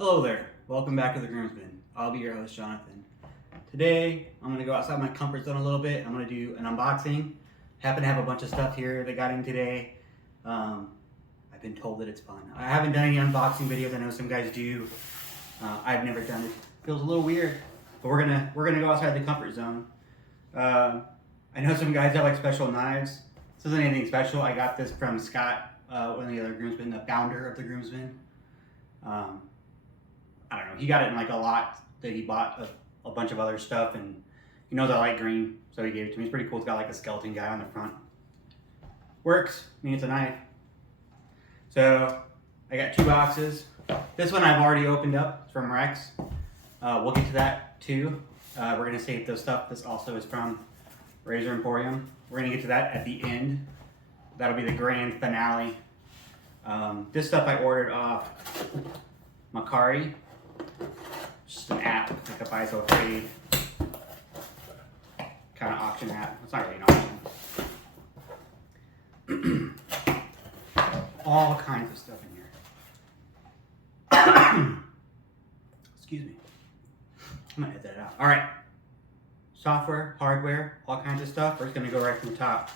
Hello there, welcome back to the Groomsman. I'll be your host, Jonathan. Today, I'm going to go outside my comfort zone a little bit. I'm going to do an unboxing. Happen to have a bunch of stuff here that got in today. I've been told that it's fun. I haven't done any unboxing videos. I know some guys do. I've never done it. Feels a little weird, but we're gonna go outside the comfort zone. I know some guys have like special knives. This isn't anything special. I got this from Scott, one of the other groomsmen, the founder of the Groomsmen. I don't know, he got it in like a lot that he bought of a bunch of other stuff, and he knows I like green, so he gave it to me. It's pretty cool. It's got like a skeleton guy on the front. Works. I mean, it's a knife. So I got two boxes. This one I've already opened up. It's from Rex. We'll get to that too. We're gonna save the stuff. This also is from Razor Emporium. We're gonna get to that at the end. That'll be the grand finale. This stuff I ordered off Macari. Just an app, like a buy sell trade kind of auction app. It's not really an auction. All kinds of stuff in here. Excuse me. I'm gonna edit that out. All right. Software, hardware, all kinds of stuff. We're just gonna go right from the top.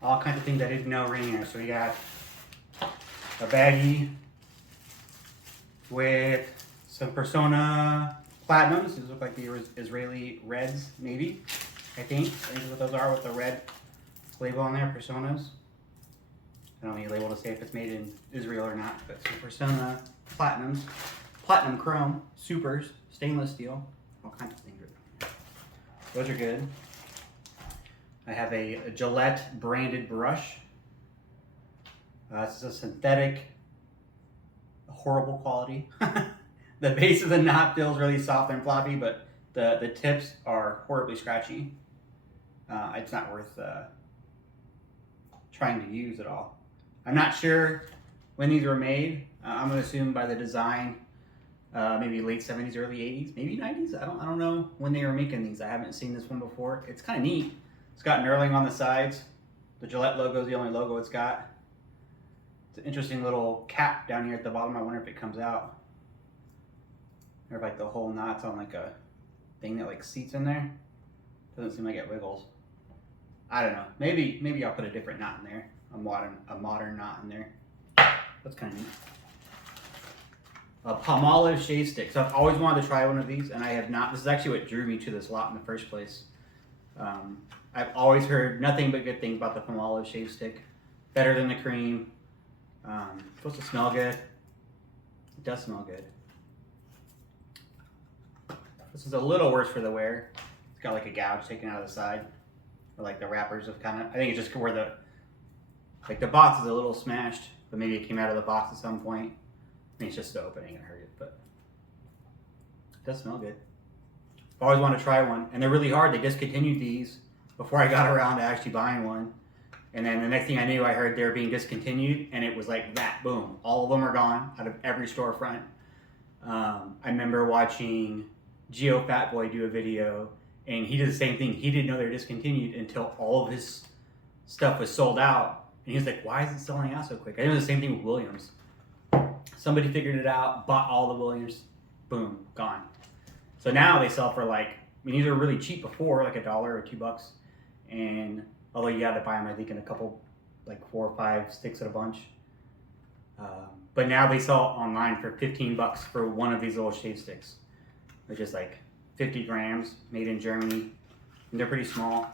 All kinds of things I didn't know were in here. So we got a baggie with some Persona Platinums. These look like the Israeli Reds, maybe. I think is what those are, with the red label on there, Personas. I don't need a label to say if it's made in Israel or not, but some Persona Platinums. Platinum Chrome, Supers, stainless steel, all kinds of things. Those are good. I have a Gillette branded brush. This is a synthetic, horrible quality. The base of the knot feels really soft and floppy, but the tips are horribly scratchy. It's not worth trying to use at all. I'm not sure when these were made. I'm gonna assume by the design, maybe late 70s, early 80s, maybe 90s. I don't know when they were making these. I haven't seen this one before. It's kind of neat. It's got knurling on the sides. The Gillette logo is the only logo it's got. It's an interesting little cap down here at the bottom. I wonder if it comes out. Or if like the whole knot's on like a thing that like seats in there. Doesn't seem like it wiggles. I don't know. Maybe I'll put a different knot in there. A modern knot in there. That's kind of neat. A Palmolive shave stick. So I've always wanted to try one of these, and I have not. This is actually what drew me to this lot in the first place. I've always heard nothing but good things about the Palmolive shave stick. Better than the cream. Supposed to smell good. It does smell good. This is a little worse for the wear. It's got like a gouge taken out of the side, or like the wrappers have kind of. I think it's just where the box is a little smashed, but maybe it came out of the box at some point. I mean, it's just the opening and hurt it, but it does smell good. I've always wanted to try one, and they're really hard. They discontinued these before I got around to actually buying one. And then the next thing I knew, I heard they were being discontinued, and it was like that, boom. All of them are gone out of every storefront. I remember watching Geo Fatboy do a video, and he did the same thing. He didn't know they were discontinued until all of his stuff was sold out. And he was like, why is it selling out so quick? I did the same thing with Williams. Somebody figured it out, bought all the Williams, boom, gone. So now they sell for like, I mean, these were really cheap before, like $1 or $2. And although you had to buy them, I think, in a couple, like 4 or 5 sticks at a bunch. But now they sell online for $15 for one of these little shave sticks. They're just like 50 grams, made in Germany. And they're pretty small.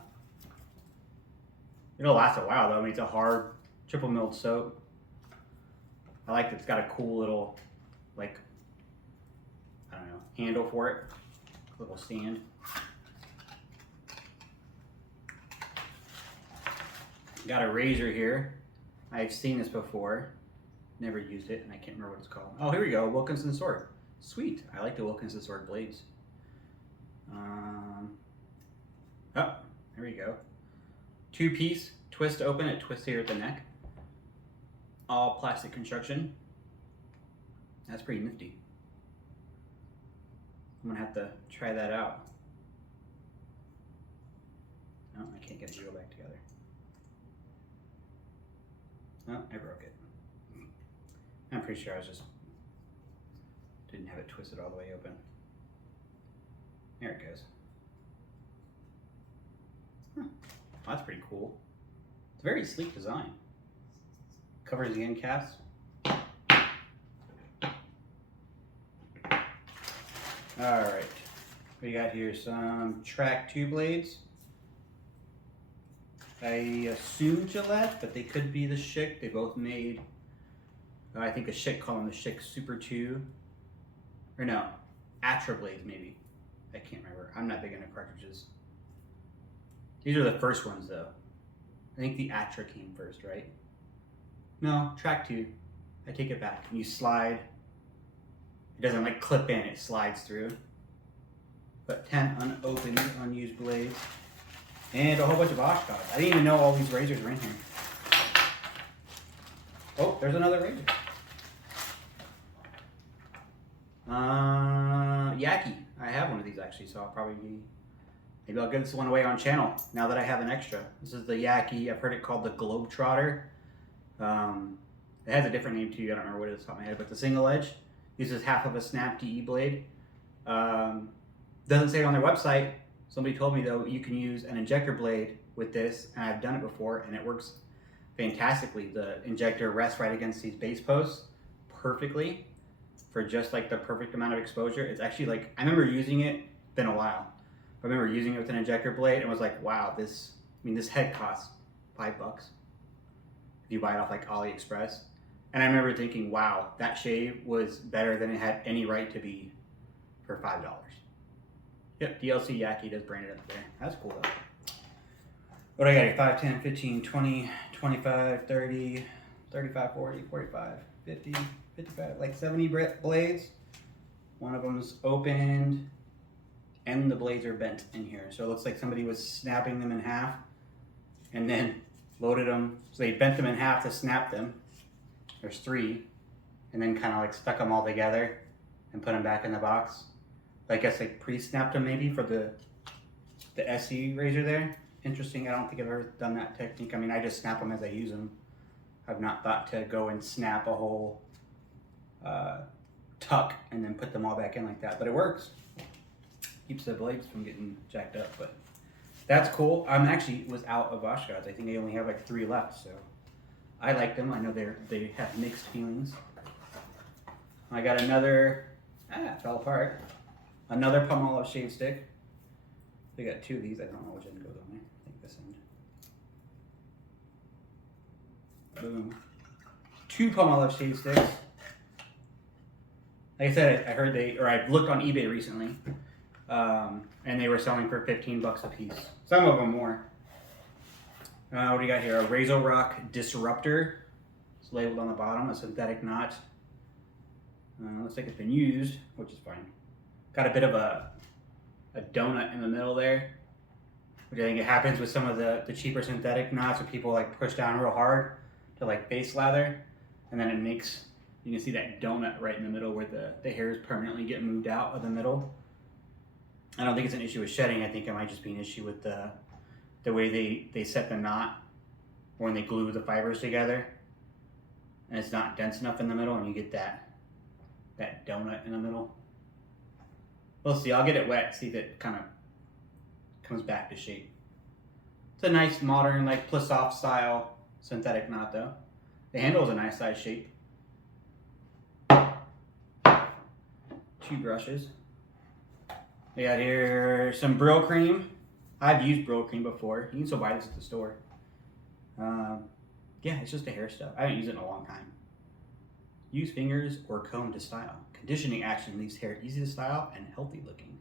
It'll last a while though. I mean, it's a hard triple milled soap. I like that it's got a cool little, like, I don't know, handle for it. Little stand. Got a razor here. I've seen this before. Never used it, and I can't remember what it's called. Oh, here we go, Wilkinson Sword. Sweet, I like the Wilkinson Sword blades. Oh, there we go. 2-piece, twist open, it twists here at the neck. All plastic construction. That's pretty nifty. I'm gonna have to try that out. No, I can't get it to go back together. No, I broke it. I'm pretty sure I was just Didn't have it twisted all the way open. There it goes. Huh. Well, that's pretty cool. It's a very sleek design. Covers the end caps. Alright. We got here some track 2 blades. I assume Gillette, but they could be the Schick. They both made, I think the Schick call them the Schick Super 2. Or no, Atra blades maybe. I can't remember. I'm not big into cartridges. These are the first ones though. I think the Atra came first, right? No, track 2. I take it back. And you slide. It doesn't like clip in, it slides through. But 10 unopened, unused blades. And a whole bunch of Oshkosh. I didn't even know all these razors were in here. Oh, there's another razor. Yaki. I have one of these actually, so I'll probably maybe I'll give this one away on channel now that I have an extra. This is the Yaki. I've heard it called the Globetrotter. It has a different name too. I don't remember what it is off the top of my head, but the single edge uses half of a snap DE blade. Doesn't say it on their website. Somebody told me though you can use an injector blade with this, and I've done it before, and it works fantastically. The injector rests right against these base posts perfectly for just like the perfect amount of exposure. It's actually like, I remember using it, been a while. I remember using it with an injector blade and was like, wow, this head costs $5 if you buy it off like AliExpress. And I remember thinking, wow, that shave was better than it had any right to be for $5. Yep, DLC Yaki does brand it up there. That's cool though. What do I got here? 5, 10, 15, 20, 25, 30, 35, 40, 45, 50, 55, like 70 blades. One of them's opened and the blades are bent in here. So it looks like somebody was snapping them in half and then loaded them. So they bent them in half to snap them. There's 3. And then kind of like stuck them all together and put them back in the box. I guess like pre-snapped them maybe for the SE razor there. Interesting. I don't think I've ever done that technique. I mean, I just snap them as I use them. I've not thought to go and snap a whole tuck and then put them all back in like that, but it works. Keeps the blades from getting jacked up, but that's cool. I'm actually was out of Oshkosh. I think I only have like 3 left, so I like them. I know they have mixed feelings. I got another, it fell apart. Another Palmolive shave stick. They got 2 of these. I don't know which end goes on there. I think this end. Boom. 2 Palmolive shave sticks. Like I said, I heard I looked on eBay recently, and they were selling for $15 a piece. Some of them more. What do you got here? A Razor Rock Disruptor. It's labeled on the bottom, a synthetic knot. Looks like it's been used, which is fine. Got a bit of a donut in the middle there, which I think it happens with some of the cheaper synthetic knots where people like push down real hard to like base lather, and then it makes, you can see that donut right in the middle where the hairs permanently get moved out of the middle. I don't think it's an issue with shedding. I think it might just be an issue with the way they set the knot when they glue the fibers together, and it's not dense enough in the middle, and you get that donut in the middle. We'll see. I'll get it wet, see if it kind of comes back to shape. It's a nice modern, like Plissoft style synthetic knot though. The handle is a nice size shape. 2 brushes. We got here some Brill Cream. I've used Brill Cream before. You can still buy this at the store. Yeah, it's just a hair stuff. I haven't used it in a long time. Use fingers or comb to style. Conditioning action leaves hair easy to style and healthy looking.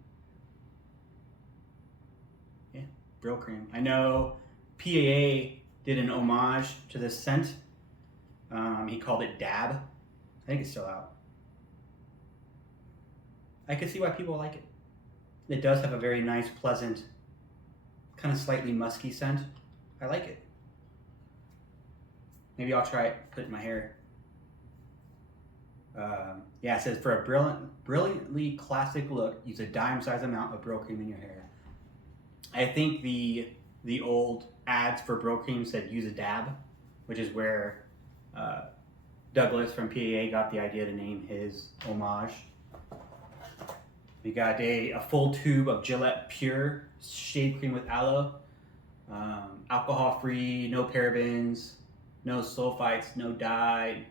Yeah, Brill Cream. I know PAA did an homage to this scent. He called it Dab. I think it's still out. I can see why people like it. It does have a very nice, pleasant, kind of slightly musky scent. I like it. Maybe I'll try it, put it in my hair. Yeah, it says for a brilliantly classic look, use a dime-sized amount of Brill Cream in your hair. I think the old ads for Brill Cream said use a dab, which is where Douglas from PAA got the idea to name his homage We got a full tube of Gillette Pure Shave Cream with aloe. Alcohol free, no parabens, no sulfites, no dye.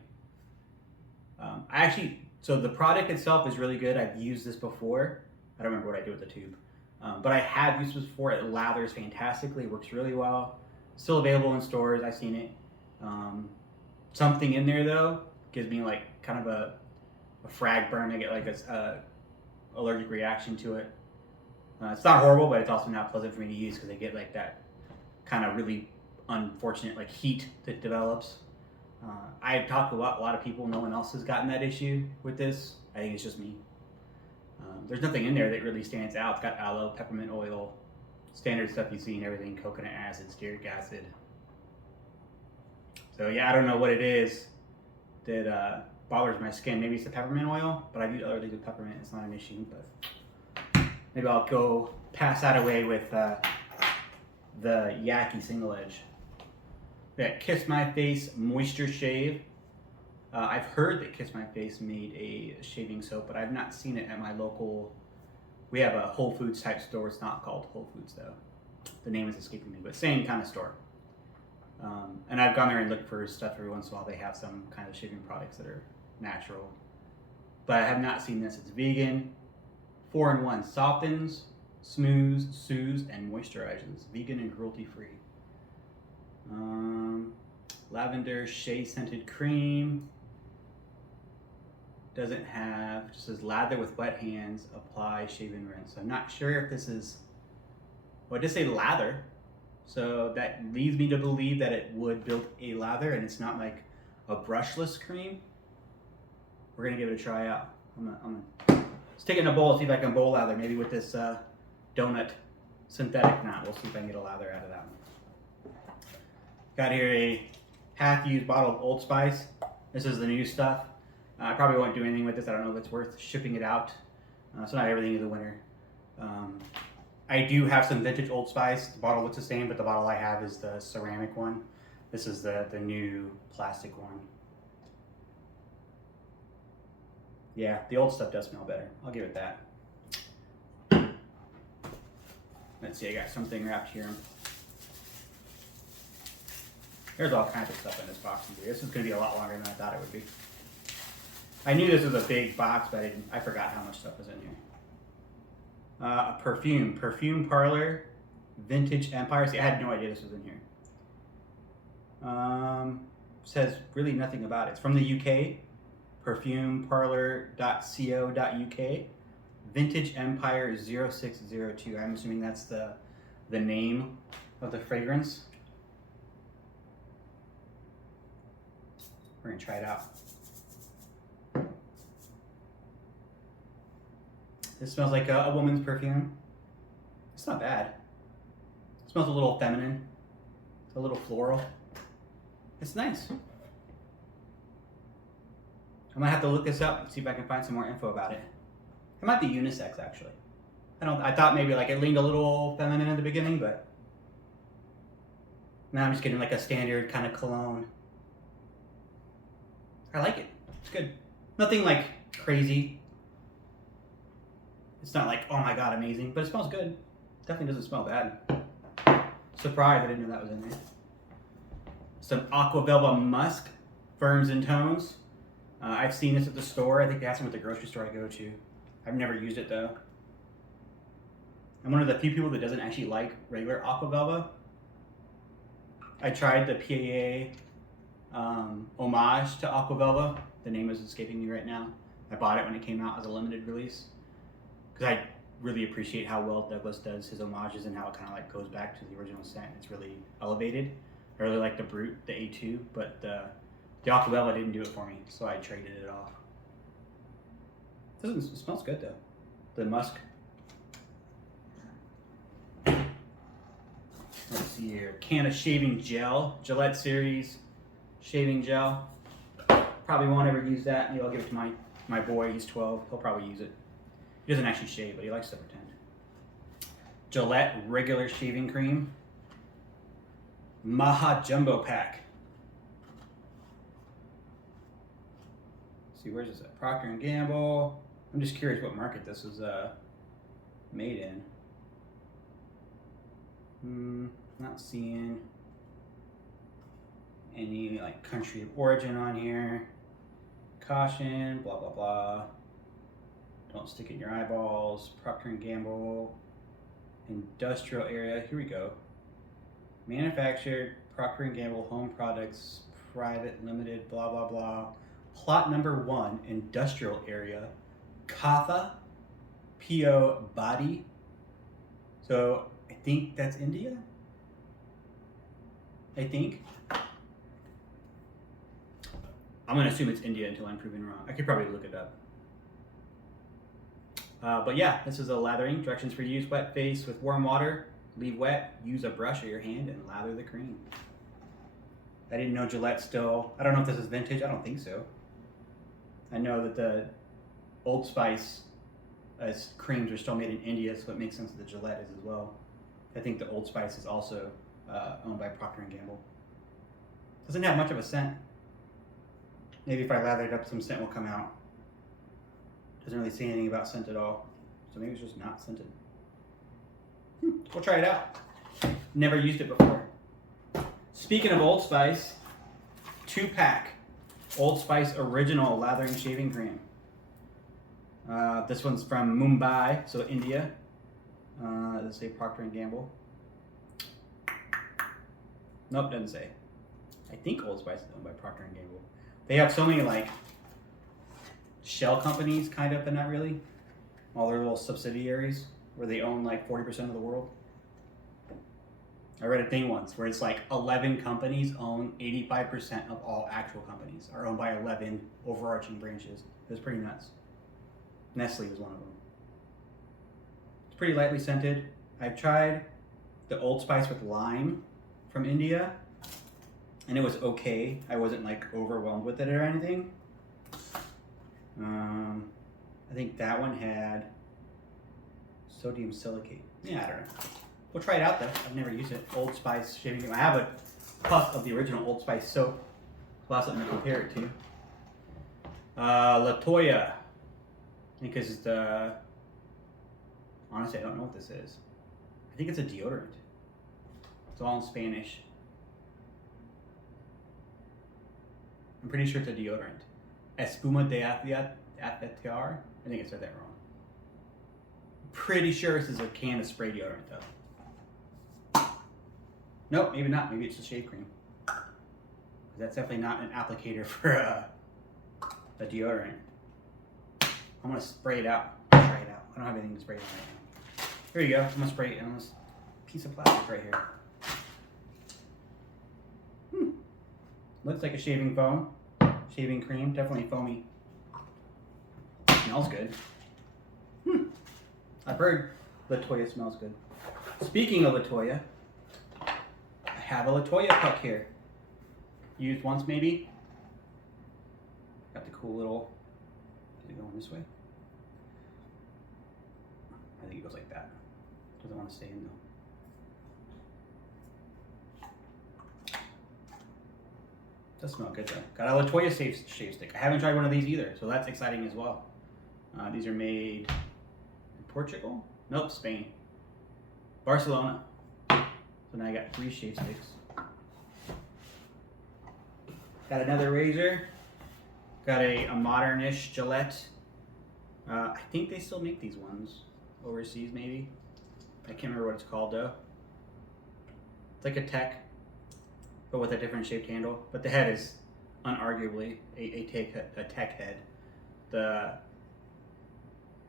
So the product itself is really good. I've used this before. I don't remember what I did with the tube. But I have used this before. It lathers fantastically, works really well. Still available in stores, I've seen it. Something in there though gives me like kind of a frag burn. I get like a allergic reaction to it. It's not horrible, but it's also not pleasant for me to use because I get like that kind of really unfortunate like heat that develops. I've talked to a lot of people. No one else has gotten that issue with this. I think it's just me. There's nothing in there that really stands out. It's got aloe, peppermint oil, standard stuff you see in everything, coconut acid, stearic acid. So yeah, I don't know what it is that bothers my skin. Maybe it's the peppermint oil, but I've used other things with peppermint. It's not an issue, but maybe I'll go pass that away with the Yaki single edge. That Kiss My Face Moisture Shave. I've heard that Kiss My Face made a shaving soap, but I've not seen it at my local. We have a Whole Foods type store. It's not called Whole Foods though. The name is escaping me, but same kind of store. And I've gone there and looked for stuff every once in a while. They have some kind of shaving products that are natural, but I have not seen this. It's vegan, 4-in-1, softens, smooths, soothes, and moisturizes. Vegan and cruelty free. Lavender shea scented cream. Doesn't have, just says lather with wet hands, apply, shave and rinse. So I'm not sure if this is, well, it does say lather. So that leads me to believe that it would build a lather and it's not like a brushless cream. We're gonna give it a try out. Let's take it in a bowl, see if I can bowl lather, maybe with this donut synthetic knot. We'll see if I can get a lather out of that one. Got here a half-used bottle of Old Spice. This is the new stuff. I probably won't do anything with this. I don't know if it's worth shipping it out. So not everything is a winner. I do have some vintage Old Spice. The bottle looks the same, but the bottle I have is the ceramic one. This is the new plastic one. Yeah, the old stuff does smell better. I'll give it that. Let's see, I got something wrapped here. There's all kinds of stuff in this box. This is going to be a lot longer than I thought it would be. I knew this was a big box, but I forgot how much stuff was in here. A Perfume Parlor, Vintage Empire. See, I had no idea this was in here. Says really nothing about it. It's from the UK. Perfumeparlor.co.uk. Vintage Empire 0602. I'm assuming that's the name of the fragrance. We're gonna try it out. This smells like a woman's perfume. It's not bad. It smells a little feminine, a little floral. It's nice. I might have to look this up and see if I can find some more info about it. It might be unisex actually. I thought maybe like it leaned a little feminine in the beginning, but now I'm just getting like a standard kind of cologne. I like it. It's good. Nothing like crazy. It's not like, oh my god, amazing, but it smells good. Definitely doesn't smell bad. Surprised I didn't know that was in there. Some Aqua Velva Musk, Firms and Tones. I've seen this at the store. I think they have some at the grocery store I go to. I've never used it though. I'm one of the few people that doesn't actually like regular Aqua Velva. I tried the PAA homage to Aqua Velva. The name is escaping me right now. I bought it when it came out as a limited release because I really appreciate how well Douglas does his homages and how it kind of like goes back to the original scent. It's really elevated. I really like the Brute, the A2, but the Aqua Velva didn't do it for me, so I traded it off. It smells good though. The musk. Let's see here. Can of shaving gel, Gillette series shaving gel. Probably won't ever use that. Maybe I'll give it to my boy. He's 12. He'll probably use it. He doesn't actually shave, but he likes to pretend. Gillette regular shaving cream. Maha Jumbo Pack. Let's see, where's this at? Procter & Gamble. I'm just curious what market this is made in. Not seeing any like country of origin on here. Caution, blah blah blah. Don't stick it in your eyeballs. Procter & Gamble. Industrial area. Here we go. Manufactured, Procter & Gamble, home products, private, limited, blah blah blah. Plot number 1, industrial area. Katha, P.O. Body. So I think that's India. I think. I'm gonna assume it's India until I'm proven wrong. I could probably look it up. But yeah, this is a lathering. Directions for use: wet face with warm water. Leave wet. Use a brush or your hand and lather the cream. I didn't know Gillette still. I don't know if this is vintage. I don't think so. I know that the Old Spice creams are still made in India, so it makes sense that the Gillette is as well. I think the Old Spice is also owned by Procter & Gamble. Doesn't have much of a scent. Maybe if I lather it up, some scent will come out. Doesn't really say anything about scent at all. So maybe it's just not scented. We'll try it out. Never used it before. Speaking of Old Spice, 2-pack Old Spice Original Lathering Shaving Cream. This one's from Mumbai, so India. Does it say Procter & Gamble? Nope, doesn't say. I think Old Spice is owned by Procter & Gamble. They have so many like shell companies, kind of, but not really. All their little subsidiaries where they own like 40% of the world. I read a thing once where it's like 11 companies own 85% of all actual companies, are owned by 11 overarching branches. It was pretty nuts. Nestle was one of them. It's pretty lightly scented. I've tried the Old Spice with lime from India, and it was okay. I wasn't like overwhelmed with it or anything. I think that one had sodium silicate. Yeah, I don't know. We'll try it out though. I've never used it. Old Spice shaving cream. I have a puff of the original Old Spice soap. I'll have something to compare it to. Latoya. Because honestly, I don't know what this is. I think it's a deodorant. It's all in Spanish. I'm pretty sure it's a deodorant. Espuma de afeitar. I think I said that wrong. Pretty sure this is a can of spray deodorant though. Nope, maybe not. Maybe it's a shave cream. That's definitely not an applicator for a deodorant. I'm gonna spray it out. Try it out. I don't have anything to spray it right now. Here you go. I'm gonna spray it on this piece of plastic right here. Looks like a shaving foam. Shaving cream. Definitely foamy. Smells good. I've heard Latoya smells good. Speaking of Latoya, I have a Latoya puck here. Used once maybe. Got the cool little, is it going this way? I think it goes like that. Doesn't want to stay in though. Does smell good though. Got a Latoya shave stick. I haven't tried one of these either, so that's exciting as well. These are made in Portugal? Nope, Spain. Barcelona. So now I got 3 shave sticks. Got another razor. Got a modern-ish Gillette. I think they still make these ones overseas, maybe. I can't remember what it's called though. It's like a Tech, but with a different shaped handle. But the head is unarguably a Tech head. The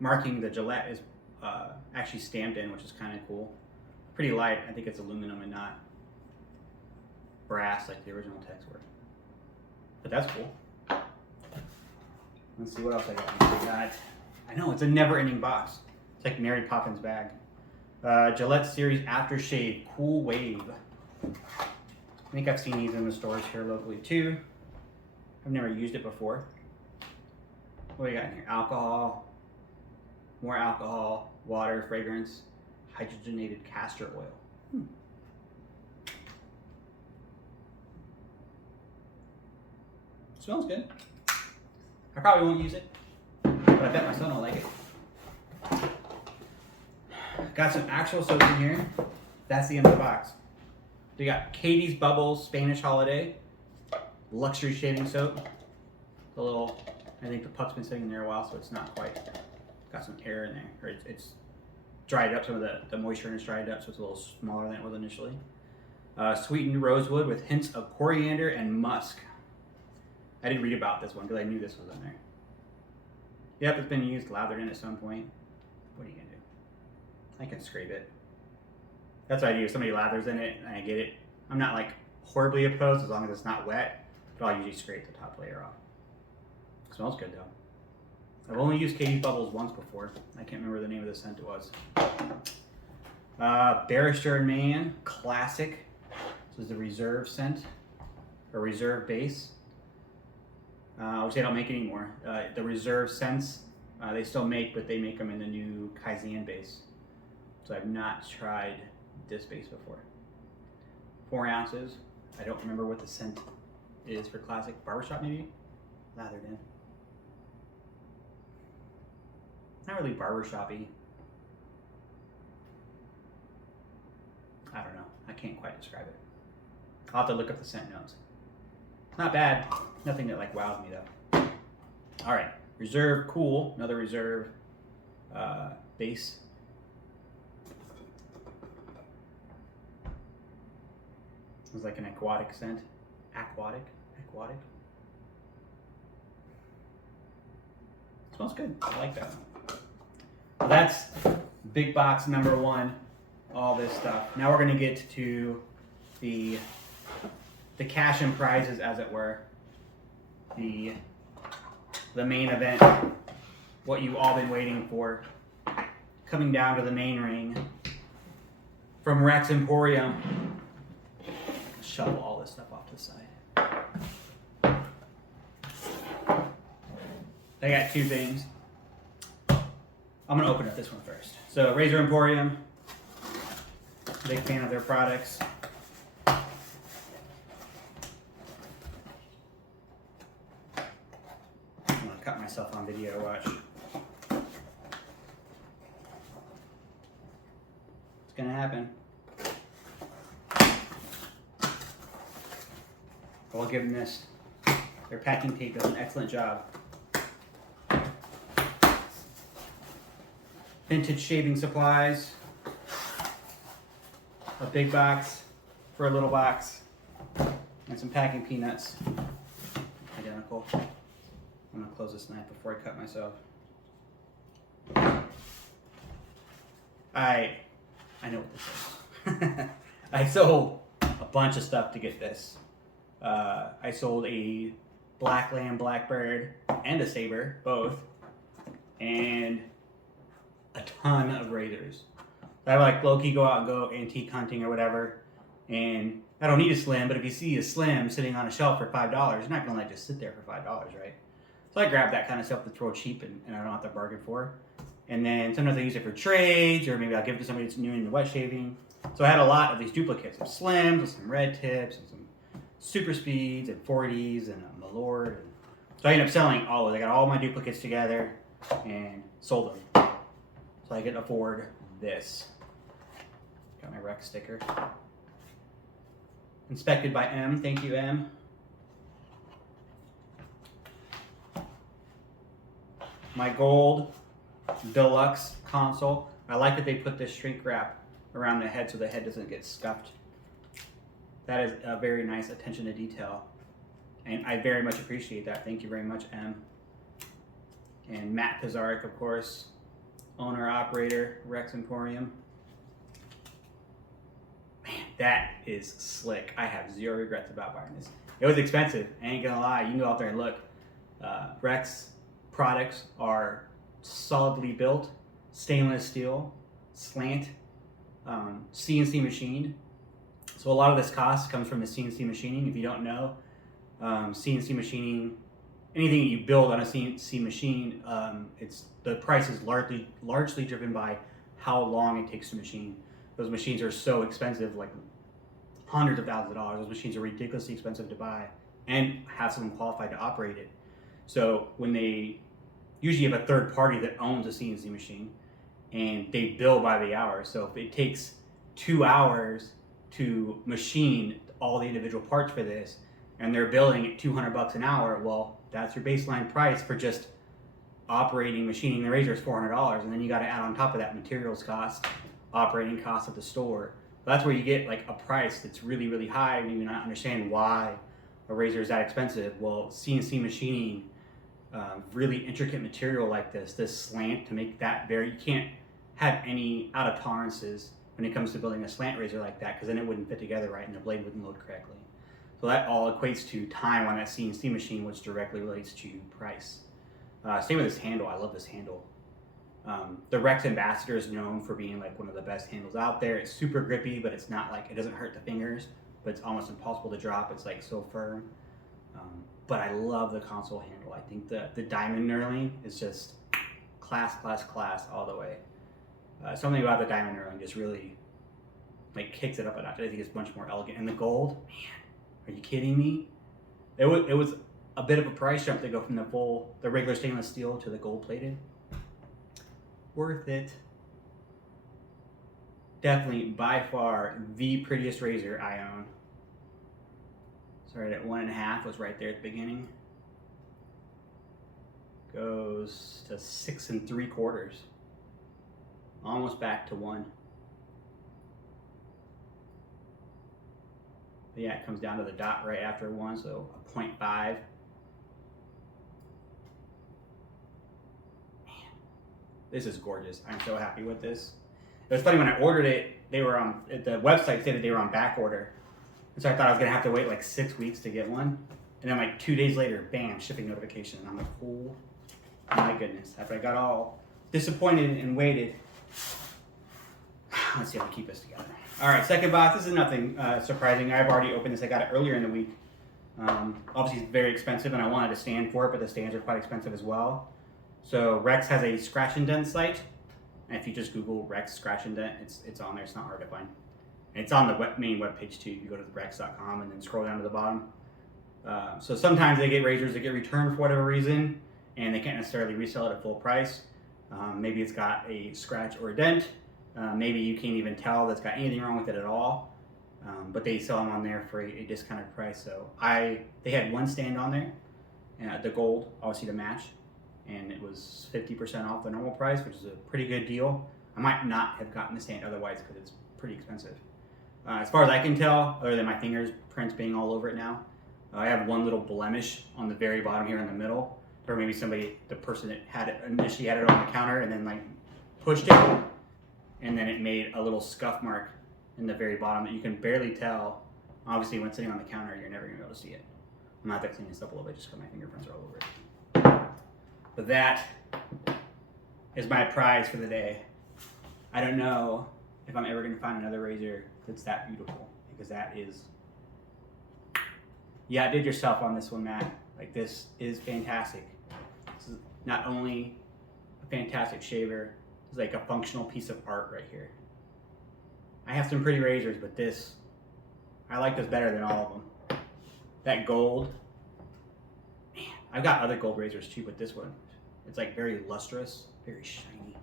marking, the Gillette, is actually stamped in, which is kind of cool. Pretty light. I think it's aluminum and not brass like the original Techs were. But that's cool. Let's see what else I got. I know, it's a never-ending box. It's like Mary Poppins' bag. Gillette Series Aftershave Cool Wave. I think I've seen these in the stores here locally too. I've never used it before. What do we got in here? Alcohol, more alcohol, water, fragrance, hydrogenated castor oil. Smells good. I probably won't use it, but I bet my son will like it. got some actual soaps in here. That's the end of the box. We got Katie's Bubbles Spanish Holiday luxury shaving soap. The little, I think the puck's been sitting in there a while, so it's not quite got some air in there, or it's dried up. Some of the moisture in it's dried up, so it's a little smaller than it was initially. Sweetened rosewood with hints of coriander and musk. I didn't read about this one because I knew this was in there. Yep, it's been used, lathered in at some point. What are you gonna do? I can scrape it. That's what I do. If somebody lathers in it and I get it, I'm not like horribly opposed as long as it's not wet, but I'll usually scrape the top layer off. It smells good though. I've only used Katie's Bubbles once before. I can't remember the name of the scent it was. Barrister and Man Classic. This is the Reserve scent, or Reserve base. Which they don't make anymore. The Reserve scents, they still make, but they make them in the new Kaizen base. So I've not tried this base before. 4 ounces. I don't remember what the scent is for Classic. Barbershop maybe? Lathered in. Not really barbershop-y. I don't know. I can't quite describe it. I'll have to look up the scent notes. Not bad. Nothing that like wows me though. All right, Reserve Cool, another Reserve base. It was like an aquatic scent. Aquatic. Smells good. I like that one. Well, that's big box number 1. All this stuff. Now we're gonna get to the cash and prizes, as it were. The main event. What you've all been waiting for. Coming down to the main ring. From Rex Emporium. Shovel all this stuff off to the side. I got 2 things. I'm gonna open up this one first. So Razor Emporium, big fan of their products. I'm gonna cut myself on video, watch. It's gonna happen. I'll give them this. Their packing tape does an excellent job. Vintage shaving supplies. A big box for a little box. And some packing peanuts. Identical. I'm gonna close this knife before I cut myself. I know what this is. I sold a bunch of stuff to get this. I sold a black lamb blackbird and a saber, both, and a ton of razors. I would like low-key go out and go antique hunting or whatever, and I don't need a slim, but if you see a slim sitting on a shelf for $5, you're not gonna like just sit there for $5, right? So I grab that kind of stuff to throw cheap and I don't have to bargain for. And then sometimes I use it for trades, or maybe I'll give it to somebody that's new into wet shaving. So I had a lot of these duplicates, some slims with some red tips and some super speeds and 40s and a Malord. So I ended up selling all of it. I got all my duplicates together and sold them. So I could afford this. Got my Rex sticker. Inspected by M. Thank you, M. My gold deluxe console. I like that they put this shrink wrap around the head so the head doesn't get scuffed. That is a very nice attention to detail. And I very much appreciate that. Thank you very much, M. And Matt Pizarnik, of course, owner, operator, Rex Emporium. Man, that is slick. I have zero regrets about buying this. It was expensive, I ain't gonna lie. You can go out there and look. Rex products are solidly built, stainless steel, slant, CNC machined. So a lot of this cost comes from the CNC machining. If you don't know, CNC machining, anything that you build on a CNC machine, the price is largely driven by how long it takes to machine. Those machines are so expensive, like hundreds of thousands of dollars. Those machines are ridiculously expensive to buy and have someone qualified to operate it. So when they usually have a third party that owns a CNC machine, and they bill by the hour. So if it takes 2 hours to machine all the individual parts for this, and they're billing at $200 an hour, well, that's your baseline price for just operating, machining the razor is $400, and then you got to add on top of that materials cost, operating costs at the store. That's where you get like a price that's really, really high, and you not understand why a razor is that expensive. Well, CNC machining, really intricate material like this slant to make that you can't have any out of tolerances when it comes to building a slant razor like that, because then it wouldn't fit together right and the blade wouldn't load correctly. So that all equates to time on that CNC machine, which directly relates to price. Same with this handle. I love this handle. The Rex Ambassador is known for being like one of the best handles out there. It's super grippy, but it's not like, it doesn't hurt the fingers, but it's almost impossible to drop. It's like so firm. But I love the console handle. I think the diamond knurling is just class all the way. Something about the diamond knurling just really like kicks it up a notch. I think it's much more elegant. And the gold, man, are you kidding me? It was a bit of a price jump to go from the regular stainless steel to the gold plated. Worth it. Definitely by far the prettiest razor I own. Started at 1.5, was right there at the beginning. Goes to 6 3/4. Almost back to 1. But yeah, it comes down to the dot right after 1, so a 0.5. Man, this is gorgeous. I'm so happy with this. It was funny, when I ordered it, they were on, the website said that they were on back order. And so I thought I was gonna have to wait like 6 weeks to get one. And then like 2 days later, bam, shipping notification. And I'm like, oh my goodness. After I got all disappointed and waited, let's see if I can keep this together. All right, second box. This is nothing surprising. I've already opened this. I got it earlier in the week. Obviously it's very expensive and I wanted a stand for it, but the stands are quite expensive as well. So Rex has a scratch and dent site. And if you just Google Rex scratch and dent, it's on there. It's not hard to find. And it's on the main webpage too. You go to rex.com and then scroll down to the bottom. So sometimes they get razors that get returned for whatever reason, and they can't necessarily resell it at full price. Maybe it's got a scratch or a dent. Maybe you can't even tell that's got anything wrong with it at all. But they sell them on there for a discounted price. So they had one stand on there, the gold, obviously to match, and it was 50% off the normal price, which is a pretty good deal. I might not have gotten the stand otherwise because it's pretty expensive. As far as I can tell, other than my fingerprints being all over it now, I have one little blemish on the very bottom here in the middle, or maybe the person that had it initially had it on the counter and then like pushed it, and then it made a little scuff mark in the very bottom that you can barely tell. Obviously, when sitting on the counter, you're never gonna be able to see it. I'm gonna have to clean this up a little bit just because my fingerprints are all over it. But that is my prize for the day. I don't know if I'm ever gonna find another razor that's that beautiful, because that is, you outdid yourself on this one, Matt. Like, this is fantastic. This is not only a fantastic shaver, it's like a functional piece of art right here. I have some pretty razors, but this, I like this better than all of them. That gold, man, I've got other gold razors too, but this one, it's like very lustrous, very shiny.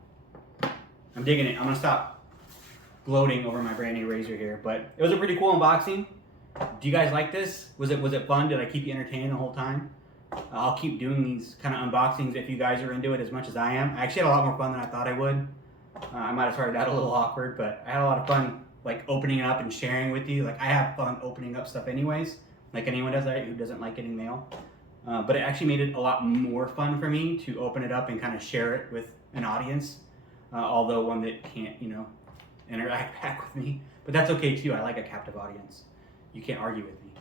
I'm digging it. I'm gonna stop gloating over my brand new razor here, but it was a pretty cool unboxing. Do you guys like this? Was it fun? Did I keep you entertained the whole time? I'll keep doing these kind of unboxings if you guys are into it as much as I am. I actually had a lot more fun than I thought I would. I might have started out a little awkward, but I had a lot of fun like opening it up and sharing with you. Like, I have fun opening up stuff anyways, like anyone does, right, who doesn't like getting mail. But it actually made it a lot more fun for me to open it up and kind of share it with an audience, although one that can't, interact back with me. But that's okay too. I like a captive audience. You can't argue with me.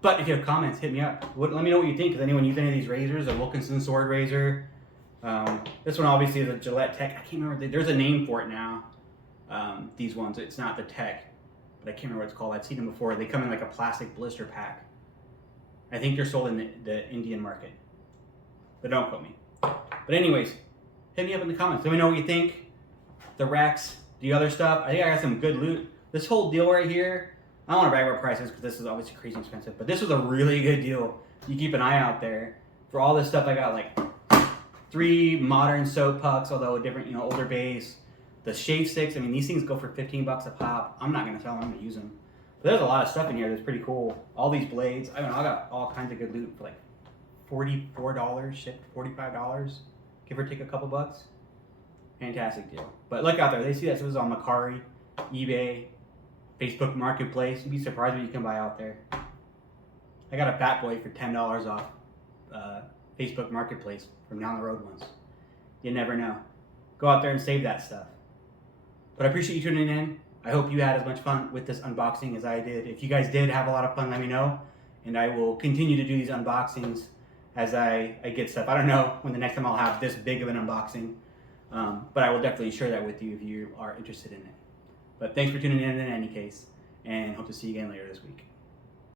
But if you have comments, hit me up. Let me know what you think. Does anyone use any of these razors? A Wilkinson sword razor. This one obviously is a Gillette Tech. I can't remember. There's a name for it now. These ones. It's not the Tech, but I can't remember what it's called. I've seen them before. They come in like a plastic blister pack. I think they're sold in the Indian market. But don't quote me. But anyways, hit me up in the comments. Let me know what you think. The Rex, the other stuff. I think I got some good loot. This whole deal right here, I don't want to brag about prices because this is obviously crazy expensive, but this was a really good deal. You keep an eye out there. For all this stuff, I got like 3 modern soap pucks, although a different, older base. The shave sticks, I mean, these things go for $15 a pop. I'm not gonna sell them, I'm gonna use them. But there's a lot of stuff in here that's pretty cool. All these blades, I got all kinds of good loot for like $44, shipped $45, give or take a couple bucks. Fantastic deal. But look out there, they see that this is on Macari, eBay, Facebook Marketplace. You'd be surprised what you can buy out there. I got a Bat Boy for $10 off Facebook Marketplace from down the road once. You never know. Go out there and save that stuff. But I appreciate you tuning in. I hope you had as much fun with this unboxing as I did. If you guys did have a lot of fun, let me know. And I will continue to do these unboxings as I get stuff. I don't know when the next time I'll have this big of an unboxing. But I will definitely share that with you if you are interested in it. But thanks for tuning in any case. And hope to see you again later this week.